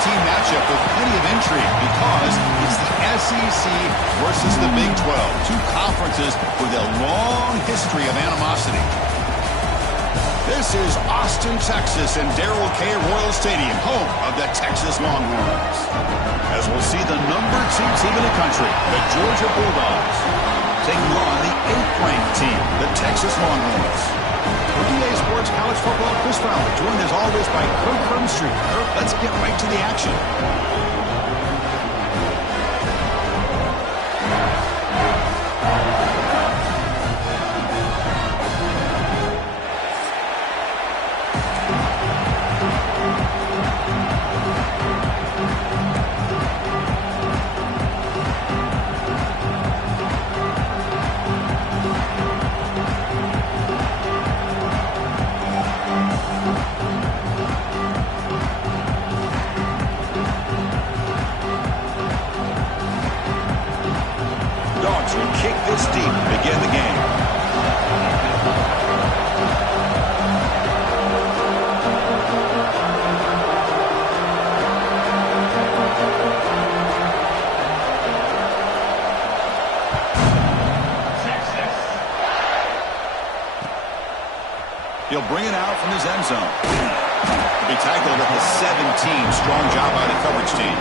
15 matchup with plenty of intrigue because it's the SEC versus the Big 12. Two conferences with a long history of animosity. This is Austin, Texas, and Darrell K. Royal Stadium, home of the Texas Longhorns. As we'll see the number 2 team in the country, the Georgia Bulldogs, taking on the 8th-ranked team, the Texas Longhorns. For EA Sports College Football, Chris Fowler, joined as always by Kirk Hermstreet. Kirk, let's get right to the action. This deep to begin the game. He'll bring it out from his end zone. He'll be tackled at the 17. Strong job by the coverage team.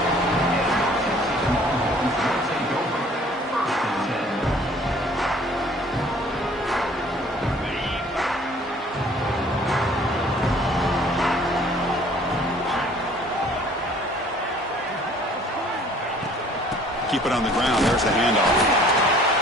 Keep it on the ground. There's the handoff.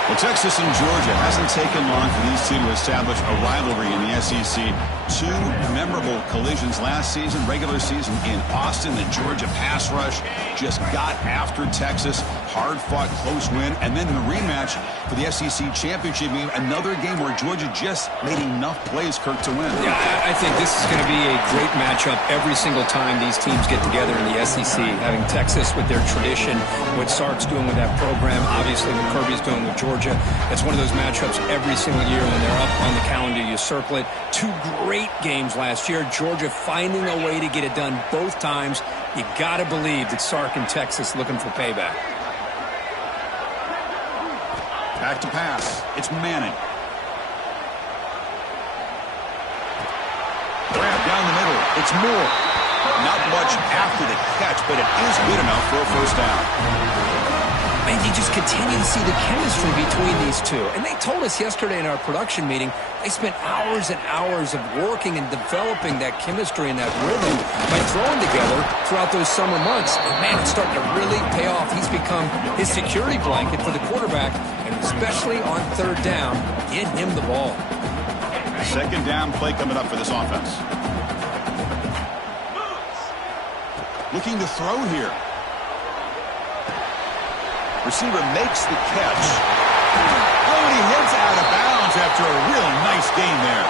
Well, Texas and Georgia hasn't taken long for these two to establish a rivalry in the SEC. Two memorable collisions last season, regular season in Austin. The Georgia pass rush just got after Texas. Hard-fought, close win. And then the rematch for the SEC championship game. Another game where Georgia just made enough plays, Kirk, to win. Yeah, I think this is going to be a great matchup every single time these teams get together in the SEC. Having Texas with their tradition, what Sark's doing with that program, obviously what Kirby's doing with Georgia. It's one of those matchups every single year when they're up on the calendar. You circle it. Two great games last year. Georgia finding a way to get it done both times. You got to believe that Sark and Texas looking for payback. Back to pass. It's Manning. Grab down the middle. It's Moore. Not much after the catch, but it is good enough for a first down. And you just continue to see the chemistry between these two. And they told us yesterday in our production meeting, they spent hours and hours of working and developing that chemistry and that rhythm by throwing together throughout those summer months. And, man, it's starting to really pay off. He's become his security blanket for the quarterback, and especially on third down, get him the ball. Second down play coming up for this offense. Looking to throw here. Receiver makes the catch. Oh, and he heads out of bounds after a real nice gain there.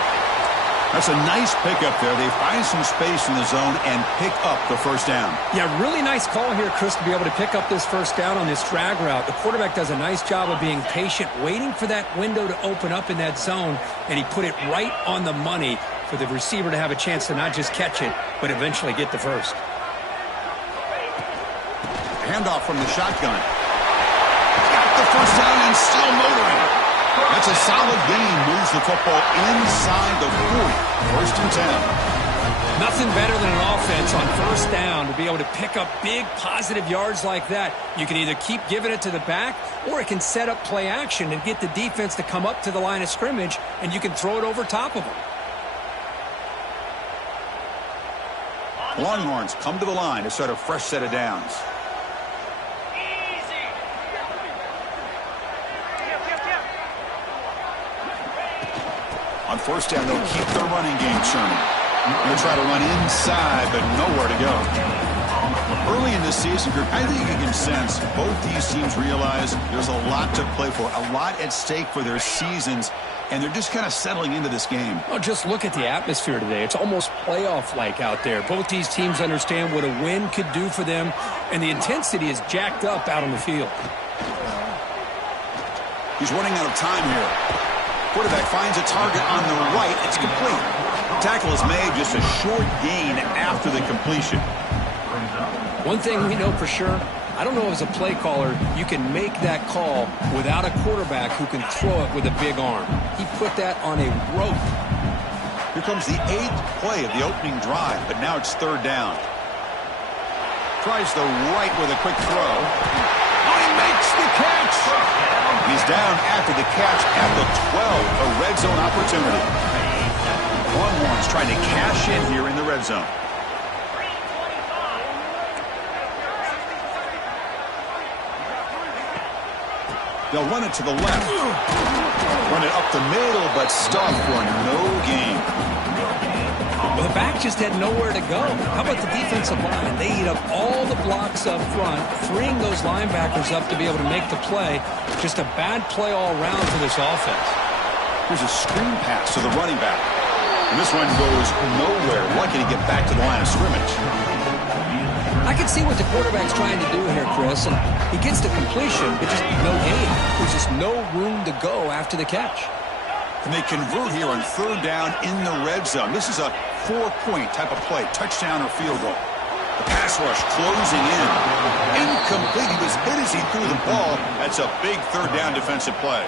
That's a nice pickup there. They find some space in the zone and pick up the first down. Yeah, really nice call here, Chris, to be able to pick up this first down on this drag route. The quarterback does a nice job of being patient, waiting for that window to open up in that zone, and he put it right on the money for the receiver to have a chance to not just catch it, but eventually get the first. Handoff from the shotgun. The first down and still motoring. That's a solid gain. Moves the football inside the 40. First and 10. Nothing better than an offense on first down to be able to pick up big positive yards like that. You can either keep giving it to the back, or it can set up play action and get the defense to come up to the line of scrimmage, and you can throw it over top of them. Longhorns come to the line to start a fresh set of downs. On first down, they'll keep their running game churning. They'll try to run inside, but nowhere to go. Early in this season, Kirk, I think you can sense both these teams realize there's a lot to play for, a lot at stake for their seasons, and they're just kind of settling into this game. Well, just look at the atmosphere today. It's almost playoff-like out there. Both these teams understand what a win could do for them, and the intensity is jacked up out on the field. He's running out of time here. Quarterback finds a target on the right. It's complete. Tackle is made, just a short gain after the completion. One thing we know for sure, I don't know as a play caller, you can make that call without a quarterback who can throw it with a big arm. He put that on a rope. Here comes the 8th play of the opening drive, but now it's 3rd down. Tries the right with a quick throw. Oh, he makes the catch! He's down after the catch at the 12, a red zone opportunity. Longhorns trying to cash in here in the red zone. They'll run it to the left. Run it up the middle, but stop for no gain. Well, the back just had nowhere to go. How about the defensive line? They eat up all the blocks up front, freeing those linebackers up to be able to make the play. Just a bad play all around for this offense. Here's a screen pass to the running back. And this one goes nowhere. Lucky to get back to the line of scrimmage. I can see what the quarterback's trying to do here, Chris, and he gets the completion, but just no gain. There's just no room to go after the catch. And they convert here on 3rd down in the red zone. This is a 4-point type of play, touchdown or field goal. The pass rush closing in. Incomplete. He was hit as he threw the ball. That's a big 3rd down defensive play.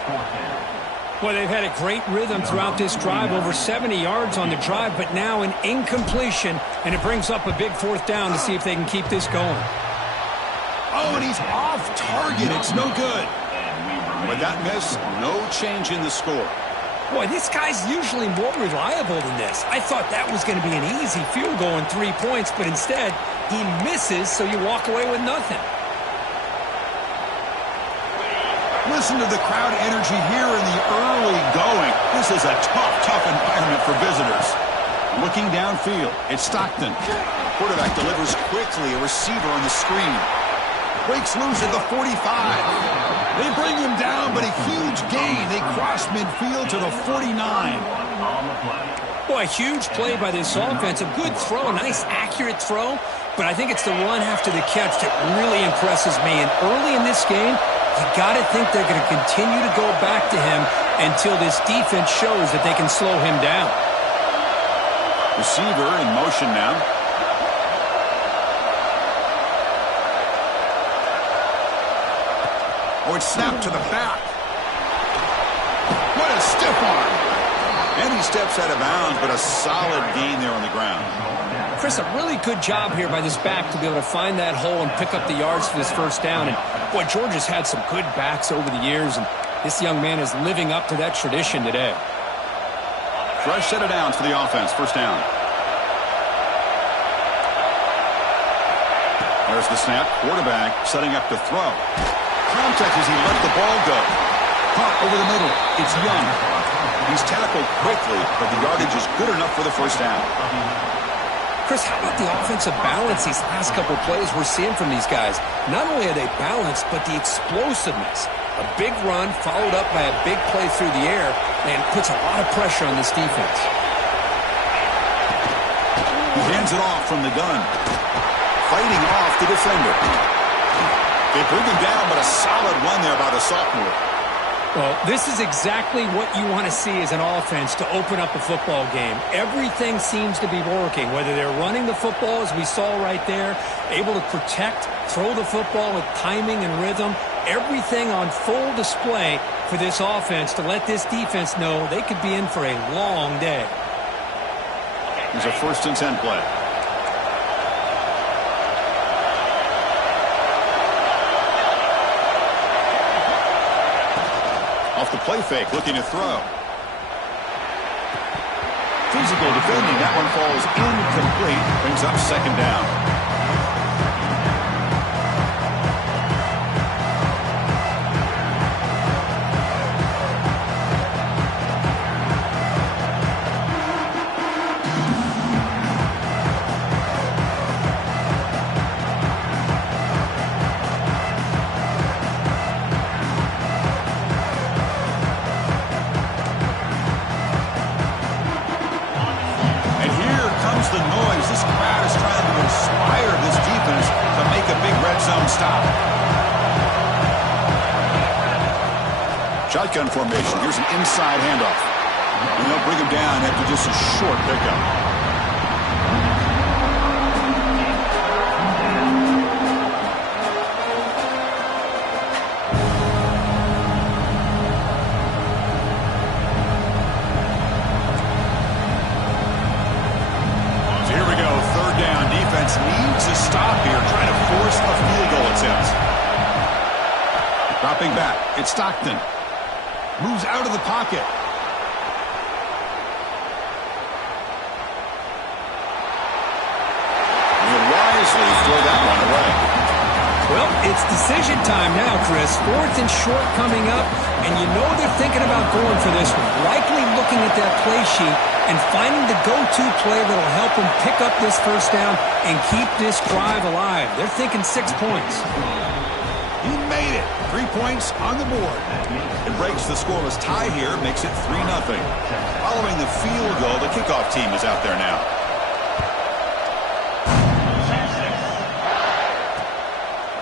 Well, they've had a great rhythm throughout this drive, over 70 yards on the drive, but now an incompletion, and it brings up a big 4th down to see if they can keep this going. Oh, and he's off target. It's no good. With that miss, no change in the score. Boy, this guy's usually more reliable than this. I thought that was going to be an easy field goal and 3 points, but instead, he misses, so you walk away with nothing. Listen to the crowd energy here in the early going. This is a tough environment for visitors. Looking downfield, it's Stockton. Quarterback delivers quickly, a receiver on the screen. Breaks loose at the 45. They bring him down, but a huge gain. They cross midfield to the 49. Boy, a huge play by this offense. A good throw, a nice accurate throw. But I think it's the run after the catch that really impresses me. And early in this game, you got to think they're going to continue to go back to him until this defense shows that they can slow him down. Receiver in motion now. Oh, it's snapped to the back. What a stiff arm. And he steps out of bounds, but a solid gain there on the ground. Chris, a really good job here by this back to be able to find that hole and pick up the yards for this 1st down. And, boy, Georgia's had some good backs over the years, and this young man is living up to that tradition today. Fresh set of downs for the offense. 1st down. There's the snap. Quarterback setting up to throw. Contact as he let the ball go. Caught over the middle. It's Young. He's tackled quickly, but the yardage is good enough for the 1st down. Chris, how about the offensive balance these last couple of plays we're seeing from these guys? Not only are they balanced, but the explosiveness. A big run followed up by a big play through the air, and puts a lot of pressure on this defense. He hands it off from the gun. Fighting off the defender. They bring him down, but a solid one there by the sophomore. Well, this is exactly what you want to see as an offense to open up a football game. Everything seems to be working, whether they're running the football, as we saw right there, able to protect, throw the football with timing and rhythm, everything on full display for this offense to let this defense know they could be in for a long day. Here's a 1st and 10 play. Off the play fake, looking to throw. Physical defending. That one falls incomplete. Brings up 2nd down. Shotgun formation. Here's an inside handoff. And they'll bring him down after just a short pickup. Dropping back, it's Stockton. Moves out of the pocket. He'll wisely throw that one away. Well, it's decision time now, Chris. 4th and short coming up, and you know they're thinking about going for this one. Likely looking at that play sheet and finding the go-to play that'll help them pick up this first down and keep this drive alive. They're thinking 6 points. He made it. 3 points on the board. It breaks the scoreless tie here, makes it 3-0. Following the field goal, the kickoff team is out there now.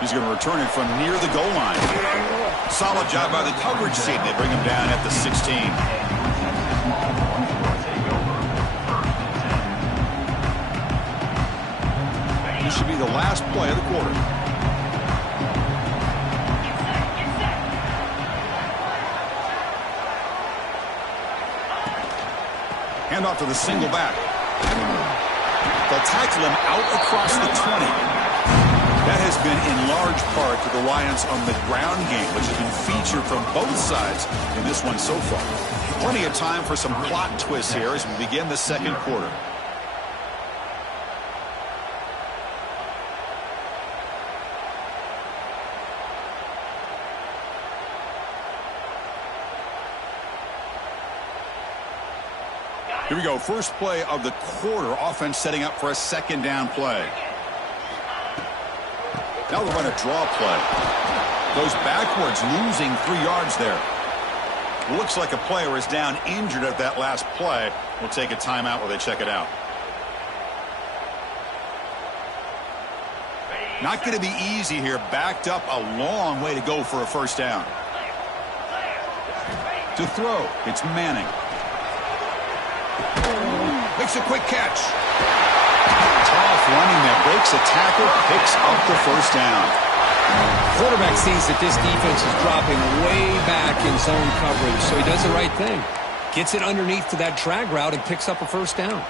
He's going to return it from near the goal line. Solid job by the coverage team. They bring him down at the 16. This should be the last play of the quarter. Hand off to the single back. They'll tackle him out across the 20. That has been in large part to the reliance on the ground game, which has been featured from both sides in this one so far. Plenty of time for some plot twists here as we begin the second quarter. Here we go. First play of the quarter. Offense setting up for a second down play. Now they're going to draw play. Goes backwards, losing 3 yards there. Looks like a player is down injured at that last play. We'll take a timeout while they check it out. Not going to be easy here. Backed up a long way to go for a first down. To throw, it's Manning. Makes a quick catch. Tough running that breaks a tackle, picks up the first down. Quarterback sees that this defense is dropping way back in zone coverage, so he does the right thing. Gets it underneath to that drag route and picks up a first down.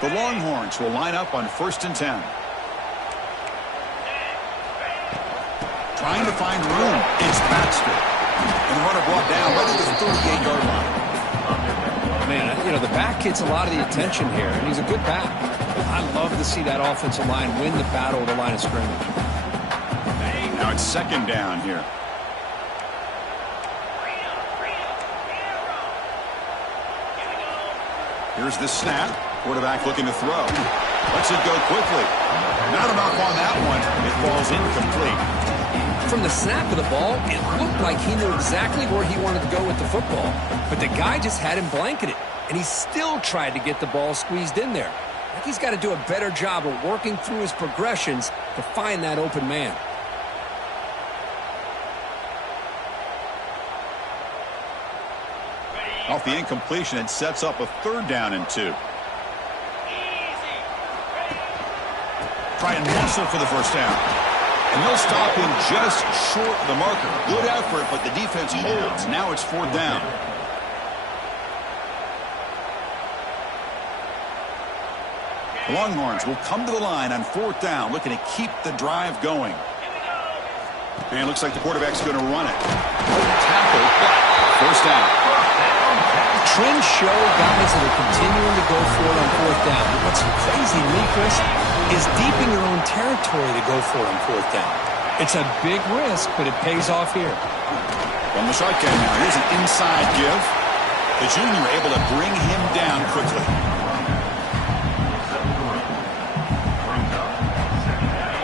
The Longhorns will line up on 1st and 10. Trying to find room. It's Baxter. And the runner brought down right at the 38-yard line. Man, you know, the back gets a lot of the attention here, and he's a good back. I love to see that offensive line win the battle of the line of scrimmage. Now it's second down here. Here's the snap. Quarterback looking to throw. Lets it go quickly. Not enough on that one. It falls incomplete. From the snap of the ball, it looked like he knew exactly where he wanted to go with the football. But the guy just had him blanketed, and he still tried to get the ball squeezed in there. I think he's got to do a better job of working through his progressions to find that open man. Off the incompletion, it sets up a 3rd down and 2. Try and muscle for the first down. And they'll stop him just short of the marker. Good effort, but the defense holds. Now it's 4th down. The Longhorns will come to the line on 4th down, looking to keep the drive going. And it looks like the quarterback's going to run it. Tackle, first down. Trends show guys that are continuing to go for it on 4th down. What's crazy to me, Chris, is deep in your own territory to go for it on 4th down. It's a big risk, but it pays off here. From the shotgun now, here's an inside give. The junior able to bring him down quickly.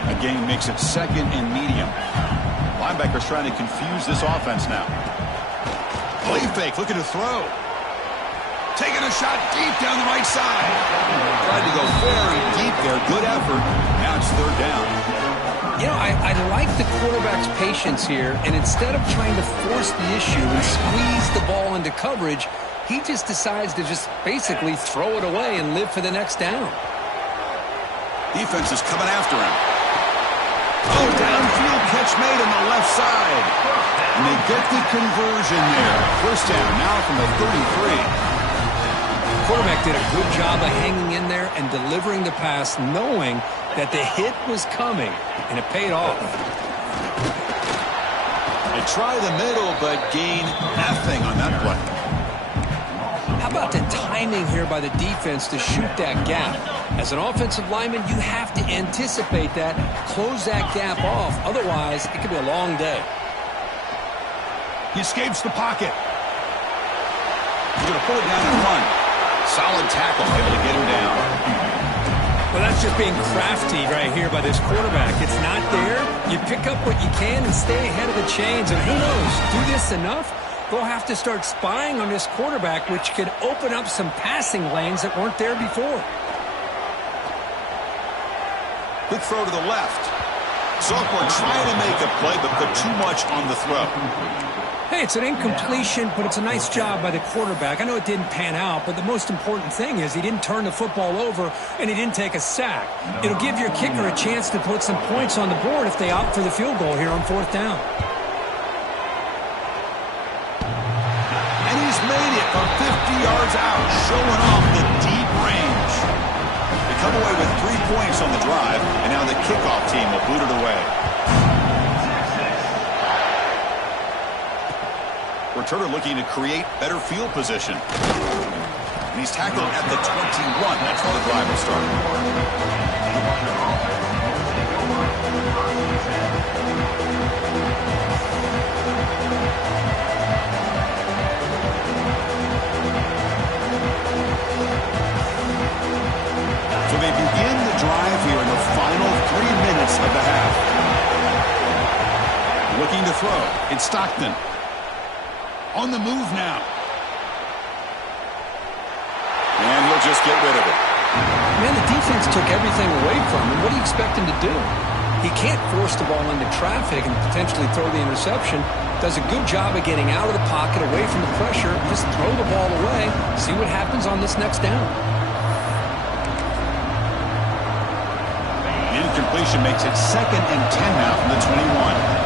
A gain makes it 2nd and medium. Linebackers trying to confuse this offense now. Play fake, looking to throw. Taking a shot deep down the right side. Tried to go very deep there. Good effort. Now it's 3rd down. You know, I like the quarterback's patience here, and instead of trying to force the issue and squeeze the ball into coverage, he just decides to just basically throw it away and live for the next down. Defense is coming after him. Oh, downfield catch made on the left side. And they get the conversion there. First down now from the 33. Quarterback did a good job of hanging in there and delivering the pass, knowing that the hit was coming, and it paid off. They try the middle, but gain nothing on that play. How about the timing here by the defense to shoot that gap? As an offensive lineman, you have to anticipate that, close that gap off. Otherwise, it could be a long day. He escapes the pocket. He's going to pull it down and run. Solid tackle, able to get him down. Well, that's just being crafty right here by this quarterback. It's not there. You pick up what you can and stay ahead of the chains. And who knows, do this enough, they'll have to start spying on this quarterback, which could open up some passing lanes that weren't there before. Quick throw to the left. Zolkor trying to make a play, but put too much on the throw. Hey, it's an incompletion, but it's a nice job by the quarterback. I know it didn't pan out, but the most important thing is he didn't turn the football over and he didn't take a sack. It'll give your kicker a chance to put some points on the board if they opt for the field goal here on 4th down. And he's made it from 50 yards out, showing off the deep range. They come away with 3 points on the drive, and now the kickoff team will boot it away. Returner looking to create better field position. And he's tackled at the 21. That's where the drive will start. So they begin the drive here in the final 3 minutes of the half. Looking to throw. It's Stockton. On the move now. And he'll just get rid of it. Man, the defense took everything away from him. What do you expect him to do? He can't force the ball into traffic and potentially throw the interception. Does a good job of getting out of the pocket, away from the pressure. Just throw the ball away. See what happens on this next down. Incompletion makes it 2nd and 10 now from the 21.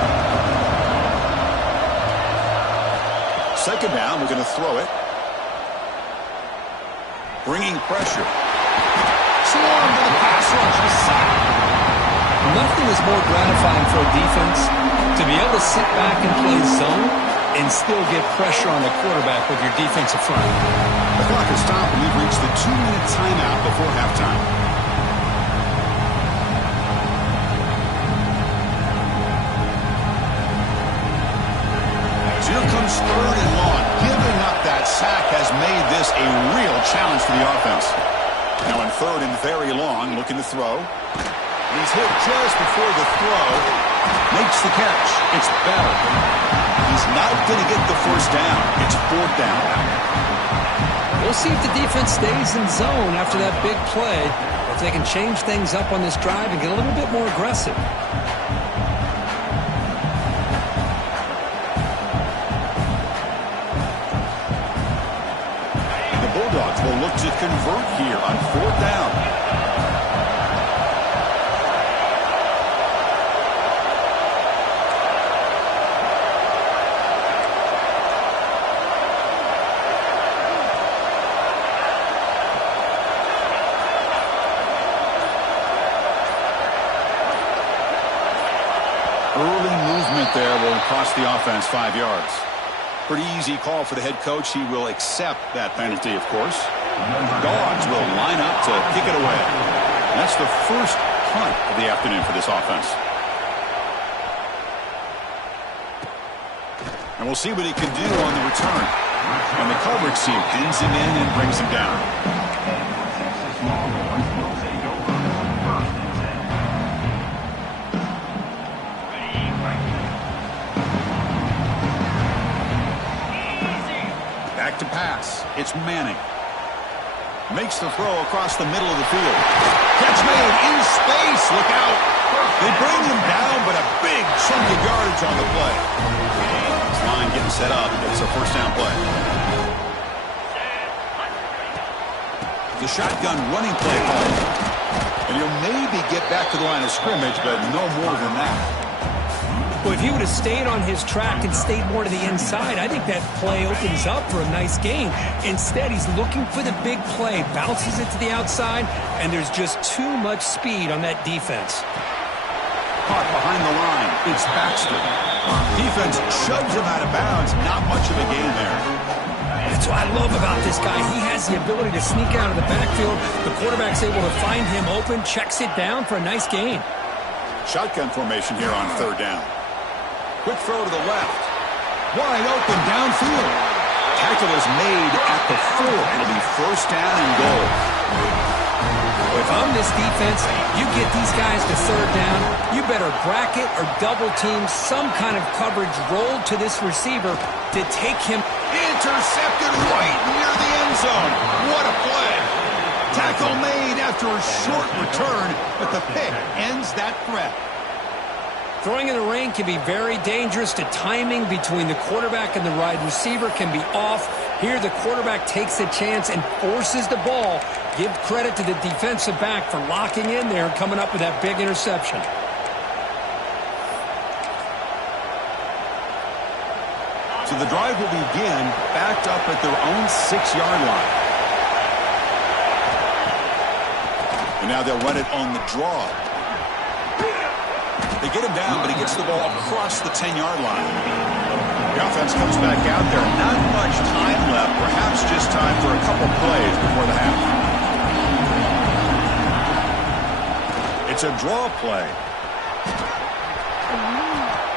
2nd down, we're going to throw it. Bringing pressure. Swarm to the pass rush. A sack. Nothing is more gratifying for a defense to be able to sit back and play zone and still get pressure on the quarterback with your defensive front. The clock has stopped, and we've reached the 2-minute timeout before halftime. Here comes 3rd and long. Giving up that sack has made this a real challenge for the offense. Now in 3rd and very long, looking to throw. He's hit just before the throw. Makes the catch. It's better. He's not going to get the 1st down. It's 4th down. We'll see if the defense stays in zone after that big play, or if they can change things up on this drive and get a little bit more aggressive. Bulldogs will look to convert here on 4th down. Early movement there will cost the offense 5 yards. Pretty easy call for the head coach. He will accept that penalty, of course. Dogs will line up to kick it away. That's the first punt of the afternoon for this offense. And we'll see what he can do on the return. And the coverage team pins him in and brings him down. To pass. It's Manning. Makes the throw across the middle of the field. Catch made in space. Look out. They bring him down, but a big chunk of yards on the play. This line getting set up. It's a 1st down play. The shotgun running play call. And he'll maybe get back to the line of scrimmage, but no more than that. Well, if he would have stayed on his track and stayed more to the inside, I think that play opens up for a nice gain. Instead, he's looking for the big play, bounces it to the outside, and there's just too much speed on that defense. Caught behind the line. It's Baxter. Defense shoves him out of bounds. Not much of a gain there. That's what I love about this guy. He has the ability to sneak out of the backfield. The quarterback's able to find him open, checks it down for a nice gain. Shotgun formation here on third down. Quick throw to the left. Wide open downfield. Tackle is made at the 4. It'll be first down and goal. If I'm this defense, you get these guys to third down, you better bracket or double team some kind of coverage rolled to this receiver to take him. Intercepted right near the end zone. What a play. Tackle made after a short return, but the pick ends that threat. Throwing in the rain can be very dangerous. The timing between the quarterback and the wide receiver can be off. Here the quarterback takes a chance and forces the ball. Give credit to the defensive back for locking in there and coming up with that big interception. So the drive will begin backed up at their own 6-yard line. And now they'll run it on the draw. They get him down, but he gets the ball across the 10-yard line. The offense comes back out there. Not much time left. Perhaps just time for a couple plays before the half. It's a draw play.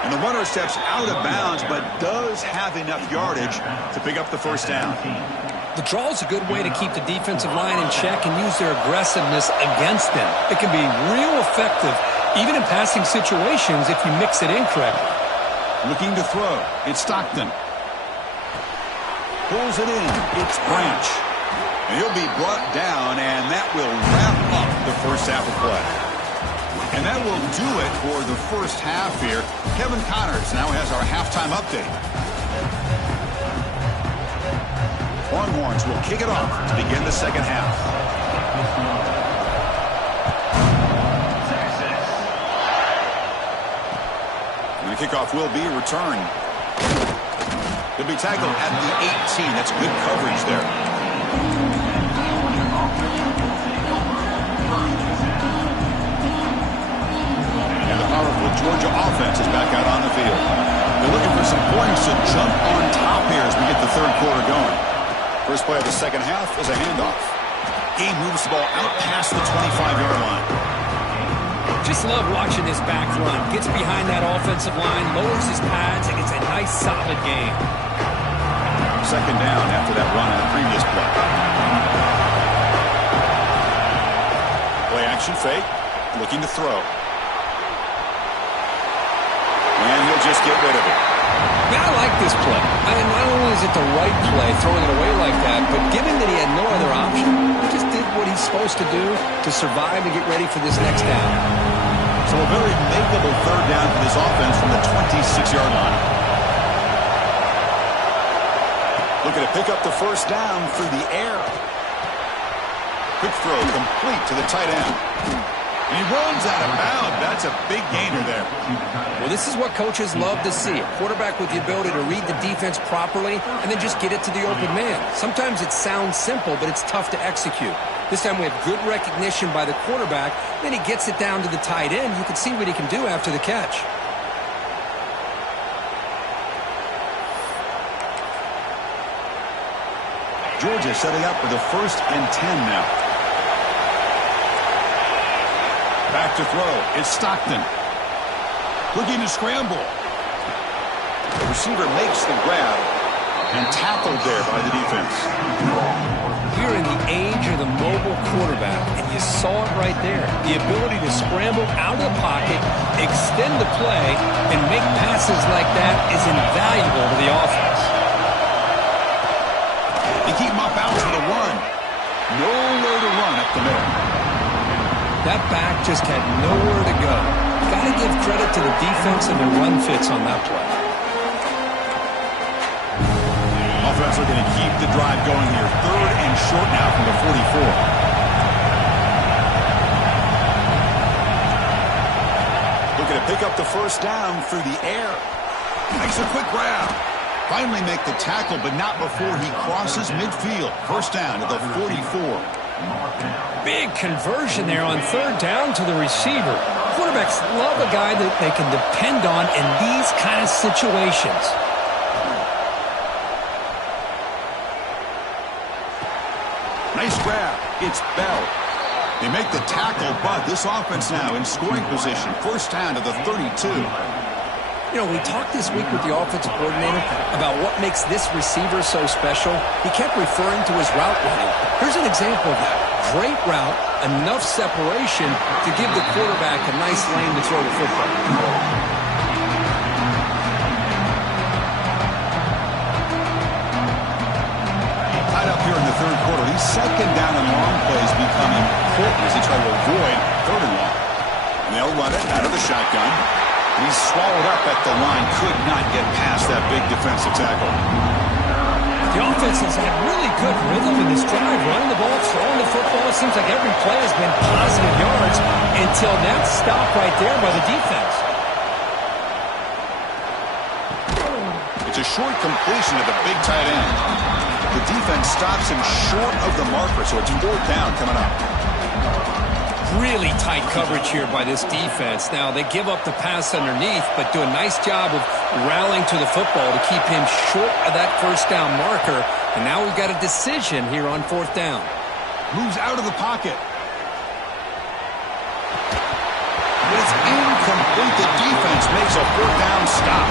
And the runner steps out of bounds, but does have enough yardage to pick up the first down. The draw is a good way to keep the defensive line in check and use their aggressiveness against them. It can be real effective, even in passing situations, if you mix it in correctly. Looking to throw. It's Stockton. Pulls it in. It's Branch. And he'll be brought down, and that will wrap up the first half of play. And that will do it for the first half here. Kevin Connors now has our halftime update. Longhorns will kick it off to begin the second half. And the kickoff will be a return. He'll be tackled at the 18. That's good coverage there. And the powerful Georgia offense is back out on the field. They're looking for some points to jump on top here as we get the third quarter going. First play of the second half is a handoff. He moves the ball out past the 25-yard line. Just love watching this back run. Gets behind that offensive line, lowers his pads, and gets a nice, solid gain. Second down after that run on the previous play. Play action fake. Looking to throw. And he'll just get rid of it. Yeah, I like this play. I mean, not only is it the right play, throwing it away like that, but given that he had no other option, he just did what he's supposed to do to survive and get ready for this next down. So a very makeable third down for this offense from the 26-yard line. Looking to pick up the first down through the air. Quick throw complete to the tight end. And he runs out of bounds. That's a big gainer there. Well, this is what coaches love to see. A quarterback with the ability to read the defense properly and then just get it to the open man. Sometimes it sounds simple, but it's tough to execute. This time we have good recognition by the quarterback. Then he gets it down to the tight end. You can see what he can do after the catch. Georgia setting up for the 1st and 10 now. Back to throw. It's Stockton. Looking to scramble. The receiver makes the grab and tackled there by the defense. We're in the age of the mobile quarterback, and you saw it right there. The ability to scramble out of the pocket, extend the play, and make passes like that is invaluable to the offense. They keep him up out to the run. Nowhere to run up the middle. That back just had nowhere to go. Got to give credit to the defense and the run fits on that play. Offense looking to keep the drive going here. 3rd and short now from the 44. Looking to pick up the first down through the air. Makes a quick grab. Finally make the tackle, but not before he crosses midfield. First down to the 44. Big conversion there on 3rd down to the receiver. Quarterbacks love a guy that they can depend on in these kind of situations. Nice grab. It's Bell. They make the tackle, but this offense now in scoring position. First down to the 32. You know, we talked this week with the offensive coordinator about what makes this receiver so special. He kept referring to his route running. Here's an example of that. Great route, enough separation to give the quarterback a nice lane to throw the football. Tied up here in the third quarter. These second down and long plays become important as they try to avoid third and long. And they'll run it out of the shotgun. He's swallowed up at the line. Could not get past that big defensive tackle. The offense has had really good rhythm in this drive, running the ball, throwing the football. It seems like every play has been positive yards until that stop right there by the defense. It's a short completion to the big tight end. The defense stops him short of the marker, so it's fourth down coming up. Really tight coverage here by this defense. Now, they give up the pass underneath, but do a nice job of rallying to the football to keep him short of that first down marker. And now we've got a decision here on fourth down. Moves out of the pocket. It's incomplete. The defense makes a fourth down stop.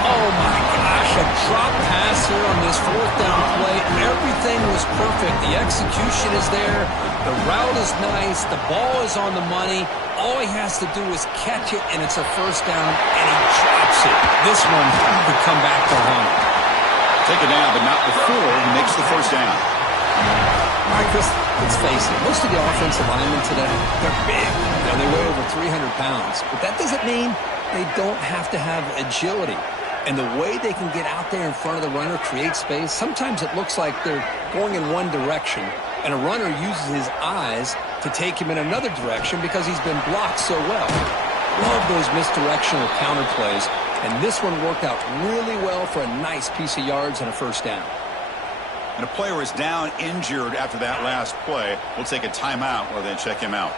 Oh, my gosh, a drop pass here on this fourth down play. Everything was perfect. The execution is there. The route is nice. The ball is on the money. All he has to do is catch it, and it's a first down, and he drops it. This one could come back to haunt him. Take it down, but not before he makes the first down. All right, Chris, let's face it. Most of the offensive linemen today, they're big. You know, they weigh over 300 pounds. But that doesn't mean they don't have to have agility. And the way they can get out there in front of the runner, create space, sometimes it looks like they're going in one direction, and a runner uses his eyes to take him in another direction because he's been blocked so well. Love those misdirectional counter plays, and this one worked out really well for a nice piece of yards and a first down. And a player is down injured after that last play. We'll take a timeout while they check him out.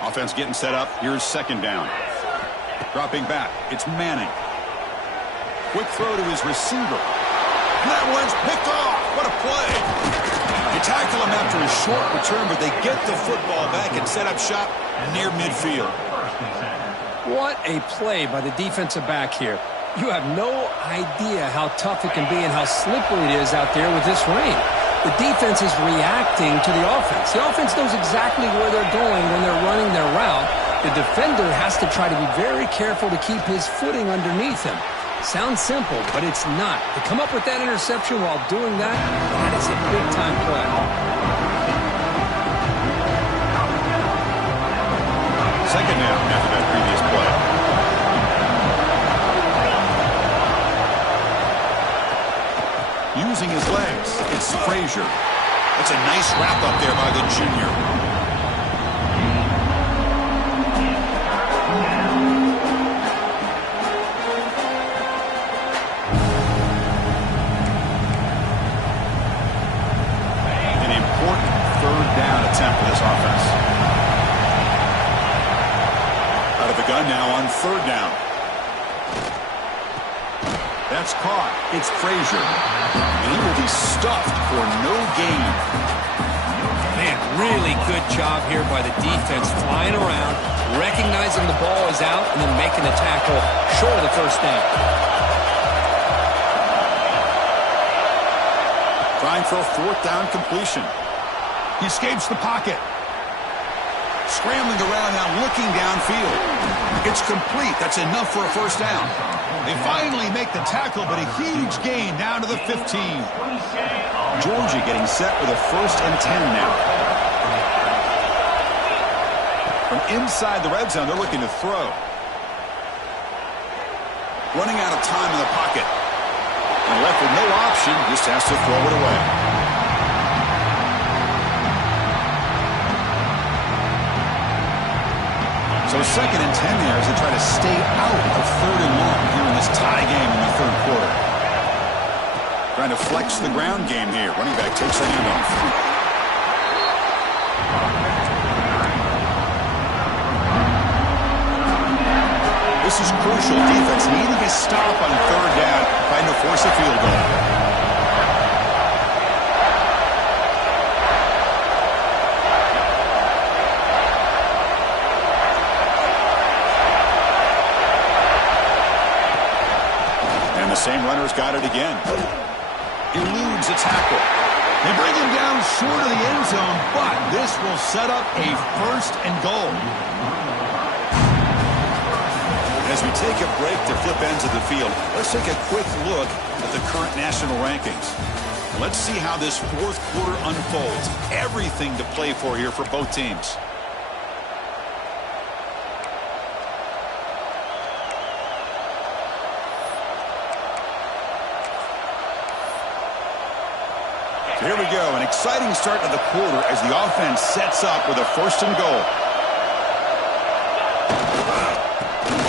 Offense getting set up. Here's second down. Dropping back. It's Manning. Quick throw to his receiver. And that one's picked off. What a play. They tackle him after a short return, but they get the football back and set up shop near midfield. What a play by the defensive back here. You have no idea how tough it can be and how slippery it is out there with this rain. The defense is reacting to the offense. The offense knows exactly where they're going when they're running their route. The defender has to try to be very careful to keep his footing underneath him. Sounds simple, but it's not. To come up with that interception while doing that, that is a big-time play. Second down after that previous play. Using his legs, it's Frazier. That's a nice wrap up there by the junior. For this offense. Out of the gun now on third down. That's caught. It's Frazier. And he will be stuffed for no gain. Man, really good job here by the defense, flying around, recognizing the ball is out, and then making the tackle short of the first down. Trying for a fourth down completion. He escapes the pocket. Scrambling around now, looking downfield. It's complete. That's enough for a first down. They finally make the tackle, but a huge gain down to the 15. Georgia getting set with a 1st and 10 now. From inside the red zone, they're looking to throw. Running out of time in the pocket. And left with no option, just has to throw it away. So 2nd and 10 there as they try to stay out of 3rd and long here in this tie game in the third quarter. Trying to flex the ground game here. Running back takes the handoff. This is crucial. Defense needing a stop on third down, trying to force a field goal. And the same runner's got it again. Eludes a tackle. They bring him down short of the end zone, but this will set up a first and goal. As we take a break to flip ends of the field, let's take a quick look at the current national rankings. Let's see how this fourth quarter unfolds. Everything to play for here for both teams. Here we go, an exciting start to the quarter as the offense sets up with a first and goal.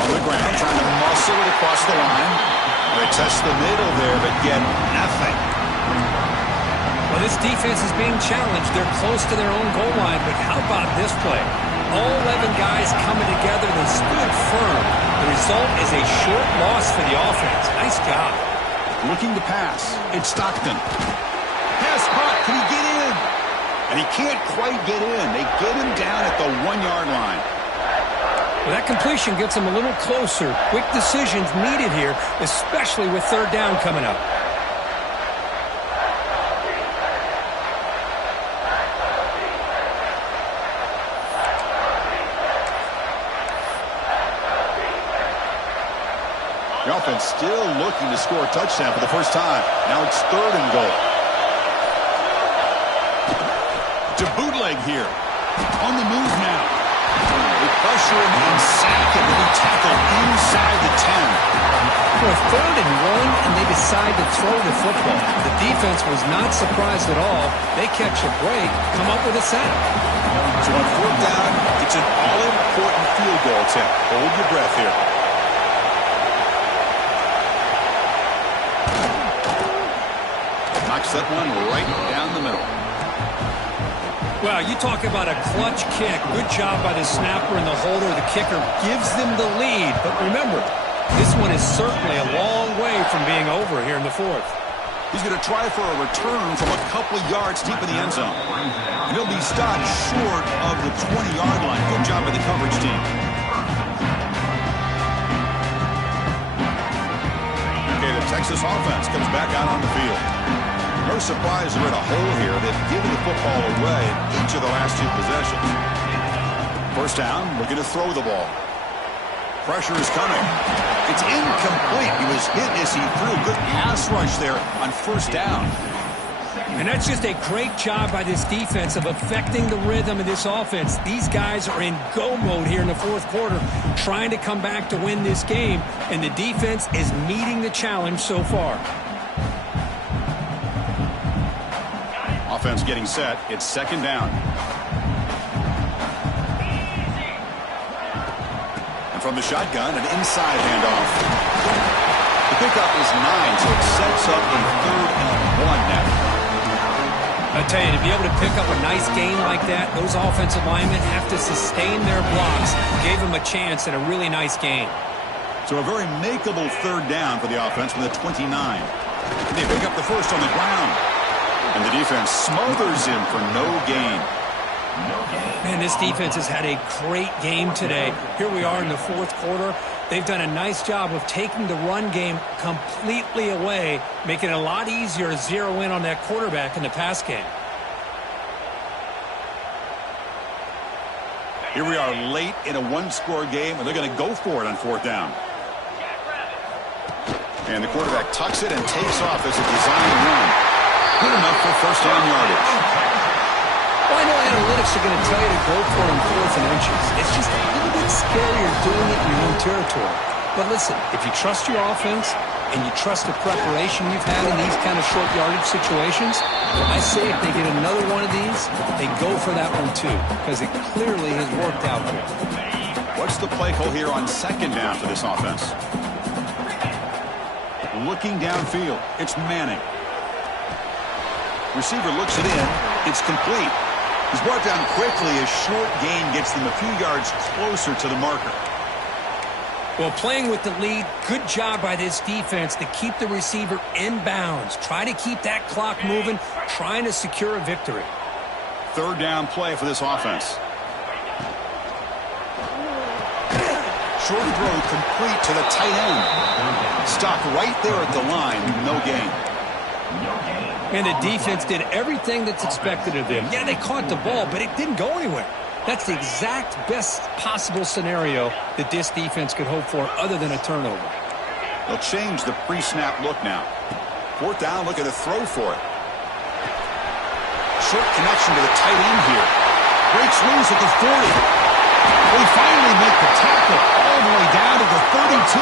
On the ground, trying to muscle it across the line. They test the middle there, but get nothing. Well, this defense is being challenged. They're close to their own goal line, but how about this play? All 11 guys coming together, they stood firm. The result is a short loss for the offense. Nice job. Looking to pass. It's Stockton. Pass caught. Can he get in? And he can't quite get in. They get him down at the 1-yard line. Well, that completion gets him a little closer. Quick decisions needed here, especially with third down coming up. The offense still looking to score a touchdown for the first time. Now it's third and goal. To bootleg here. On the move now. They pressure him and sack him to be tackled inside the 10. For a third and 1, and they decide to throw the football. The defense was not surprised at all. They catch a break, come up with a sack. So on fourth down, it's an all-important field goal attempt. Hold your breath here. Knocks that one right down the middle. Well, you talk about a clutch kick. Good job by the snapper and the holder. The kicker gives them the lead. But remember, this one is certainly a long way from being over here in the fourth. He's going to try for a return from a couple of yards deep in the end zone. And he'll be stopped short of the 20-yard line. Good job by the coverage team. Okay, the Texas offense comes back out on the field. No surprise they're in a hole here. They've given the football away in each of the last two possessions. First down, looking to throw the ball. Pressure is coming. It's incomplete. He was hit as he threw. Good pass rush there on first down. And that's just a great job by this defense of affecting the rhythm of this offense. These guys are in go mode here in the fourth quarter, trying to come back to win this game, and the defense is meeting the challenge so far. Offense getting set. It's second down. And from the shotgun, an inside handoff. The pickup is 9, so it sets up a third and 1 now. I tell you, to be able to pick up a nice gain like that, those offensive linemen have to sustain their blocks. Gave them a chance and a really nice gain. So a very makeable third down for the offense with a 29. They pick up the first on the ground. And the defense smothers him for no gain. Man, this defense has had a great game today. Here we are in the fourth quarter. They've done a nice job of taking the run game completely away, making it a lot easier to zero in on that quarterback in the pass game. Here we are late in a one-score game, and they're going to go for it on fourth down. And the quarterback tucks it and takes off as a design run. Good enough for first down yardage. Well, I know analytics are going to tell you to go for it in fourth and inches. It's just a little bit scarier doing it in your own territory. But listen, if you trust your offense and you trust the preparation you've had in these kind of short yardage situations, I say if they get another one of these, they go for that one too, because it clearly has worked out for them. What's the play call here on second down for this offense? Looking downfield, it's Manning. Receiver looks it in. It's complete. He's brought down quickly. A short gain gets them a few yards closer to the marker. Well, playing with the lead, good job by this defense to keep the receiver in bounds. Try to keep that clock moving, trying to secure a victory. Third down play for this offense. Short throw complete to the tight end. Stopped right there at the line. No gain. And the defense did everything that's expected of them. Yeah, they caught the ball, but it didn't go anywhere. That's the exact best possible scenario that this defense could hope for other than a turnover. They'll change the pre-snap look now. Fourth down, look at a throw for it. Short connection to the tight end here. Breaks loose at the 40. We finally make the tackle all the way down to the 32.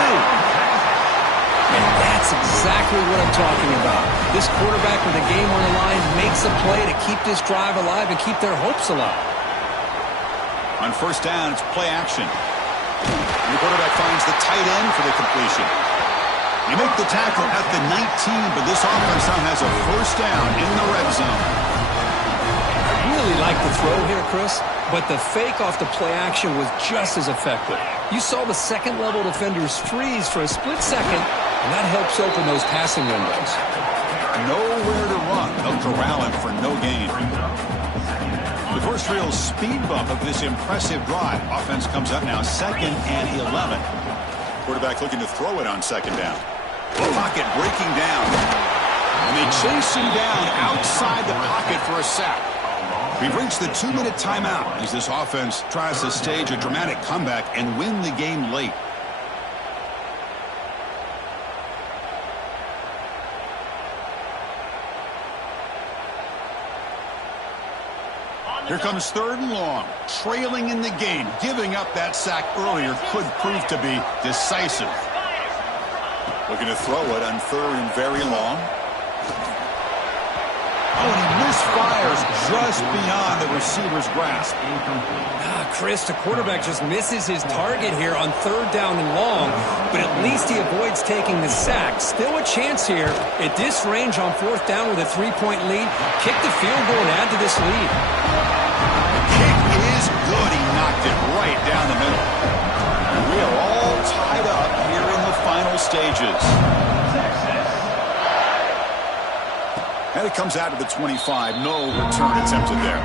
And that's exactly what I'm talking about. This quarterback with the game on the line makes a play to keep this drive alive and keep their hopes alive. On first down, it's play action. And the quarterback finds the tight end for the completion. You make the tackle at the 19, but this offense now has a first down in the red zone. I really like the throw here, Chris, but the fake off the play action was just as effective. You saw the second-level defenders freeze for a split second, and that helps open those passing windows. Nowhere to run. They'll corral him for no gain. The first real speed bump of this impressive drive. Offense comes up now 2nd and 11. Quarterback looking to throw it on 2nd down. Pocket breaking down. And they chase him down outside the pocket for a sack. We've reached the 2-minute timeout as this offense tries to stage a dramatic comeback and win the game late. Here comes 3rd and long. Trailing in the game. Giving up that sack earlier could prove to be decisive. Looking to throw it on 3rd and very long. Oh, and he misfires just beyond the receiver's grasp. Chris, the quarterback just misses his target here on 3rd down and long, but at least he avoids taking the sack. Still a chance here at this range on 4th down with a 3-point lead. Kick the field goal and add to this lead. The kick is good. He knocked it right down the middle. And we are all tied up here in the final stages. And it comes out to the 25. No return attempted there.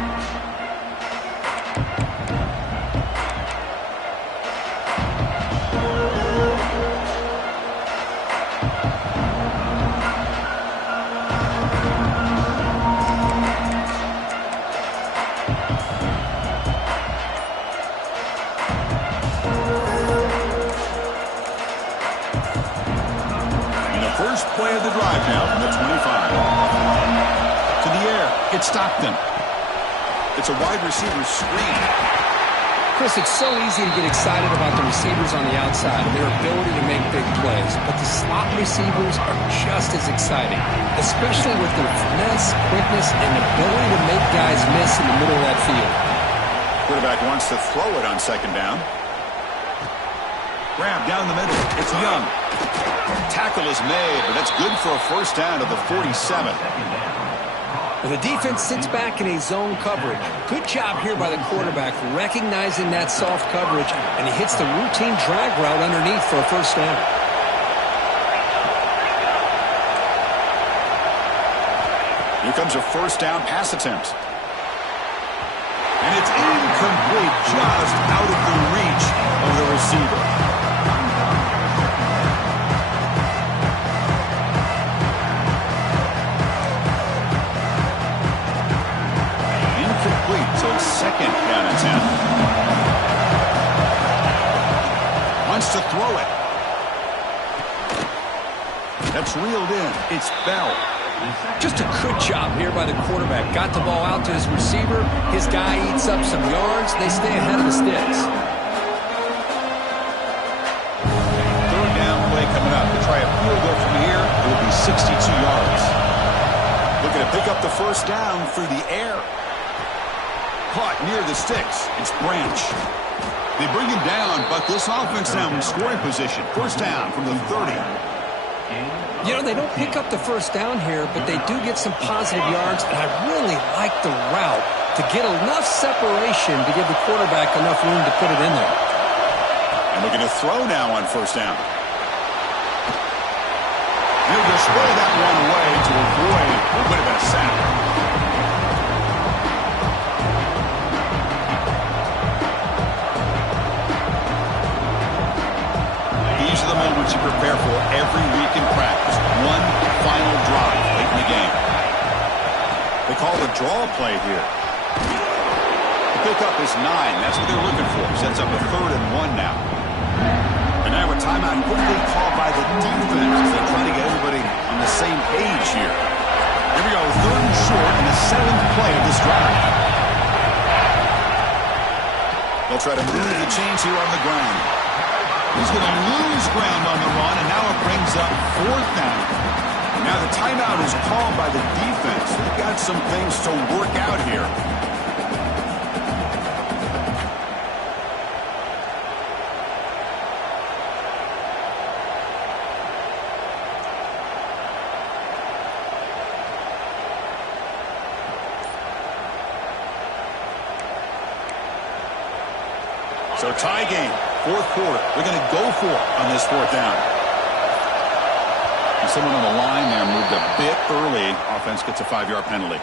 And the first play of the drive now from the 25. To the air. It stopped them. It's a wide receiver screen. Chris, it's so easy to get excited about the receivers on the outside and their ability to make big plays, but the slot receivers are just as exciting, especially with their finesse, quickness, and ability to make guys miss in the middle of that field. Quarterback wants to throw it on 2nd down. Grab down the middle. It's Young. Tackle is made, but that's good for a first down to the 47. The defense sits back in a zone coverage. Good job here by the quarterback recognizing that soft coverage, and he hits the routine drag route underneath for a first down. Here comes a first down pass attempt. And it's incomplete, just out of the reach of the receiver. So it's 2nd down and 10. Wants to throw it. That's reeled in. It's Bell. Just a good job here by the quarterback. Got the ball out to his receiver. His guy eats up some yards. They stay ahead of the sticks. 3rd down play coming up. To try a field goal from here, it will be 62 yards. Looking to pick up the first down through the air. Caught near the sticks. It's Branch. They bring him down, but this offense now in scoring position. First down from the 30. You know, they don't pick up the first down here, but they do get some positive yards, and I really like the route to get enough separation to give the quarterback enough room to put it in there. Looking to throw now on first down. He'll display that one away to avoid what would have been a sack. These are the moments you prepare for every week in practice. One final drive late in the game. They call the draw play here. The pickup is 9. That's what they're looking for. Sets up a 3rd and 1 now. And now a timeout quickly called by the defense as they try to get everybody on the same page here. Here we go, 3rd and short in the 7th play of this drive. They'll try to move the chains here on the ground. He's going to lose ground on the run, and now it brings up 4th down. Now the timeout is called by the defense. They've got some things to work out here. So tie game, 4th quarter. They're going to go for it on this 4th down. And someone on the line there moved a bit early. Offense gets a 5-yard penalty.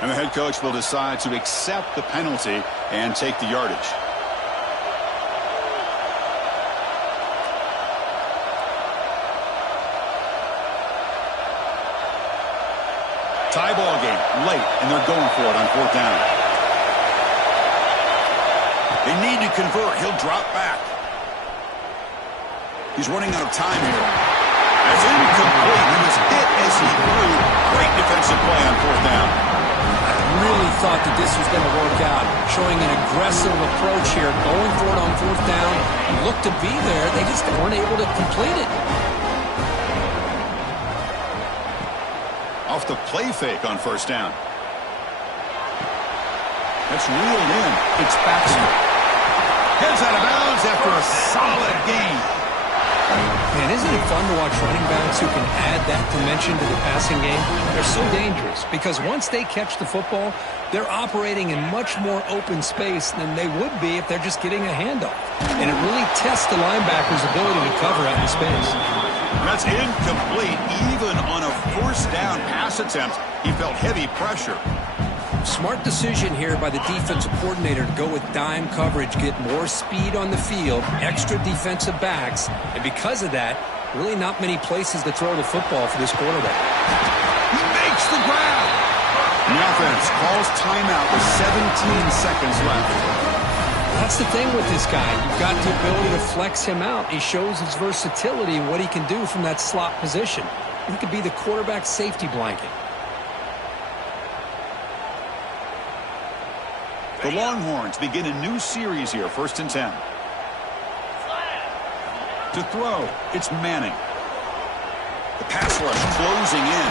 And the head coach will decide to accept the penalty and take the yardage. Tie ball game, late, and they're going for it on 4th down. They need to convert. He'll drop back. He's running out of time here. That's incomplete. He was hit as he threw. Great defensive play on 4th down. I really thought that this was going to work out. Showing an aggressive approach here. Going for it on 4th down. He looked to be there. They just weren't able to complete it. Off the play fake on 1st down. That's reeled in. It's Baxter. Heads out of bounds after a solid gain. Man, isn't it fun to watch running backs who can add that dimension to the passing game? They're so dangerous because once they catch the football, they're operating in much more open space than they would be if they're just getting a handoff. And it really tests the linebacker's ability to cover out in space. That's incomplete. Even on a 1st down pass attempt, he felt heavy pressure. Smart decision here by the defensive coordinator to go with dime coverage, get more speed on the field, extra defensive backs, and because of that, really not many places to throw the football for this quarterback. He makes the grab. The offense calls timeout with 17 seconds left. That's the thing with this guy. You've got the ability to flex him out. He shows his versatility and what he can do from that slot position. He could be the quarterback's safety blanket. The Longhorns begin a new series here, 1st and 10. To throw, it's Manning. The pass rush closing in.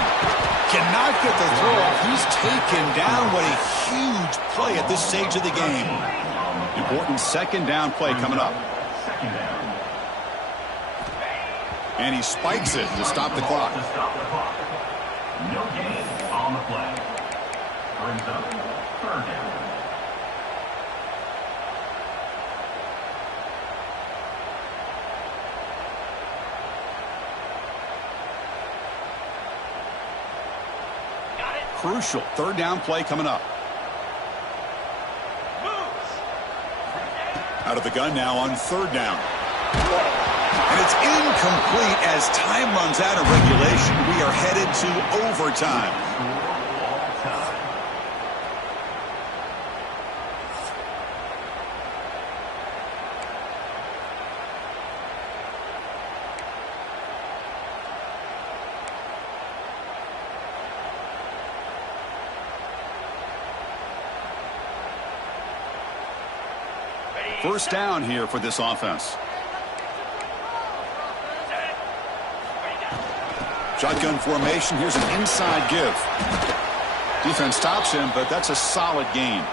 Cannot get the throw off. He's taken down. What a huge play at this stage of the game. Important 2nd down play coming up. And he spikes it to stop the clock. No gain on the play. Brings up 3rd down. Crucial 3rd down play coming up. Out of the gun now on 3rd down. And it's incomplete as time runs out of regulation. We are headed to overtime. First down here for this offense. Shotgun formation. Here's an inside give. Defense stops him, but that's a solid gain.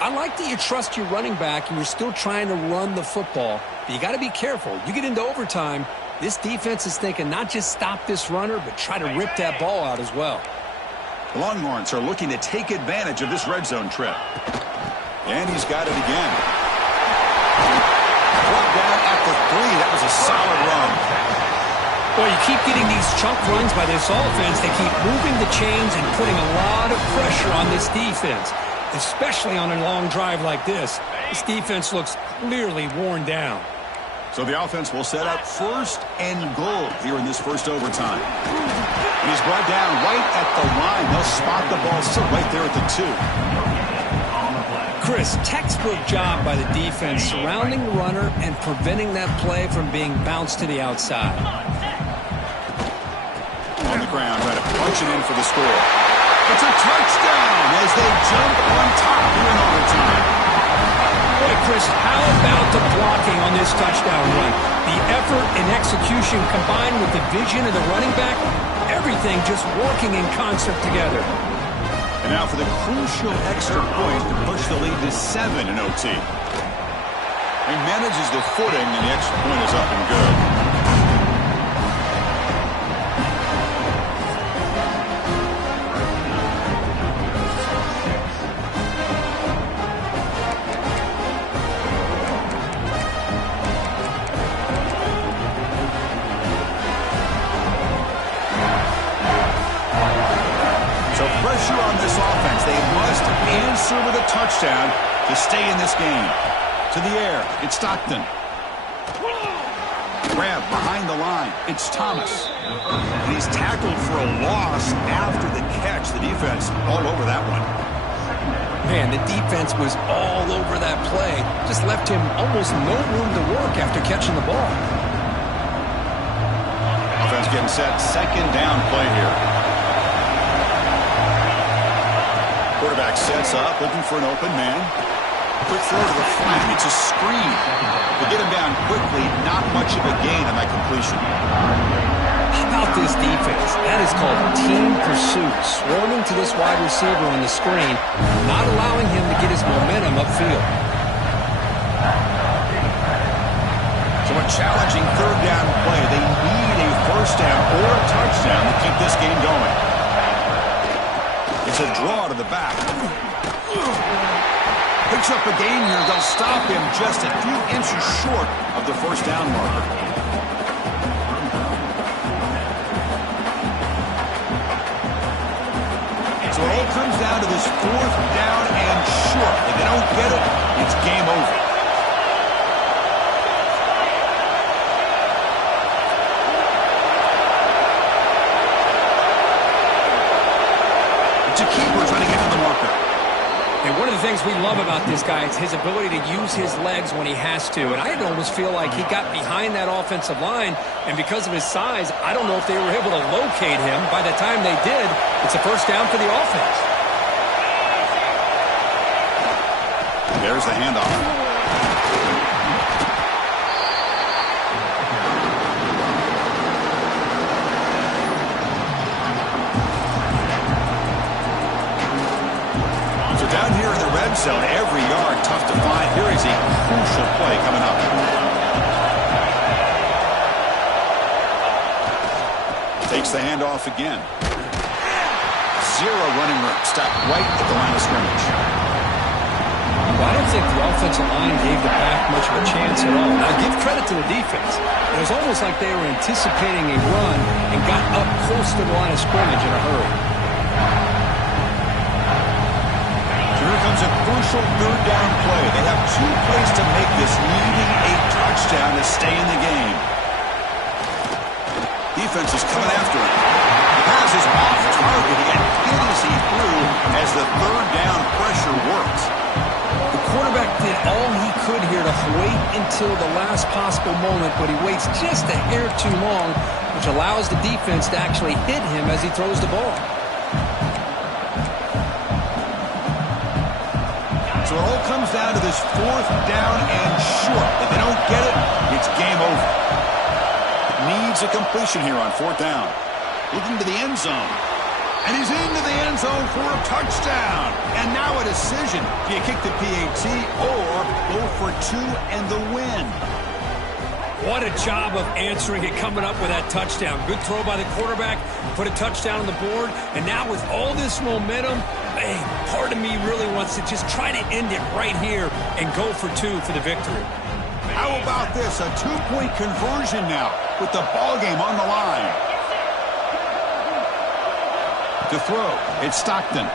I like that you trust your running back and you're still trying to run the football. But you got to be careful. You get into overtime, this defense is thinking not just stop this runner, but try to rip that ball out as well. The Longhorns are looking to take advantage of this red zone trip. And he's got it again. Drop was a solid run. Well, you keep getting these chunk runs by this offense. They keep moving the chains and putting a lot of pressure on this defense, especially on a long drive like this. This defense looks clearly worn down. So the offense will set up 1st and goal here in this first overtime. And he's brought down right at the line. They'll spot the ball still right there at the 2. Chris, textbook job by the defense surrounding the runner and preventing that play from being bounced to the outside. On the ground, trying to punch it in for the score. It's a touchdown as they jump on top here in overtime. Boy, Chris, how about the blocking on this touchdown run? The effort and execution combined with the vision of the running back, everything just working in concert together. And now for the crucial extra point to push the lead to 7 in OT. He manages the footing, and the extra point is up and good. Pressure on this offense. They must answer with a touchdown to stay in this game. To the air, it's Stockton. Grab behind the line, it's Thomas. And he's tackled for a loss after the catch. The defense all over that one. Man, the defense was all over that play. Just left him almost no room to work after catching the ball. Offense getting set, 2nd down play here. Quarterback sets up, looking for an open man. Quick throw to the flat. It's a screen. They get him down quickly. Not much of a gain on that completion. How about this defense? That is called team pursuit. Swarming to this wide receiver on the screen, not allowing him to get his momentum upfield. So a challenging 3rd down play. They need a 1st down or a touchdown to keep this game going. It's a draw to the back. Picks up a gain here. They'll stop him just a few inches short of the 1st down marker. So it all comes down to this 4th down and short. If they don't get it, it's game over. It's a keeper trying to get to the marker. And one of the things we love about this guy is his ability to use his legs when he has to. And I almost feel like he got behind that offensive line, and because of his size, I don't know if they were able to locate him. By the time they did, it's a 1st down for the offense. There's the handoff. Down here in the red zone, every yard tough to find. Here is a crucial play coming up. Takes the handoff again. 0 running room. Stopped right at the line of scrimmage. Well, I don't think the offensive line gave the back much of a chance at all. Now, give credit to the defense. It was almost like they were anticipating a run and got up close to the line of scrimmage in a hurry. Here comes a crucial 3rd down play. They have 2 plays to make this, needing a touchdown to stay in the game. Defense is coming after him. The pass is off target. He got hit as he threw as the 3rd down pressure works. The quarterback did all he could here to wait until the last possible moment, but he waits just a hair too long, which allows the defense to actually hit him as he throws the ball. So it all comes down to this 4th down and short. If they don't get it, it's game over. Needs a completion here on 4th down. Looking to the end zone. And he's into the end zone for a touchdown. And now a decision. Do you kick the PAT or go for 2 and the win? What a job of answering it, coming up with that touchdown. Good throw by the quarterback, put a touchdown on the board, and now with all this momentum, man, part of me really wants to just try to end it right here and go for 2 for the victory. How about this? A 2-point conversion now with the ball game on the line. To throw, it's Stockton.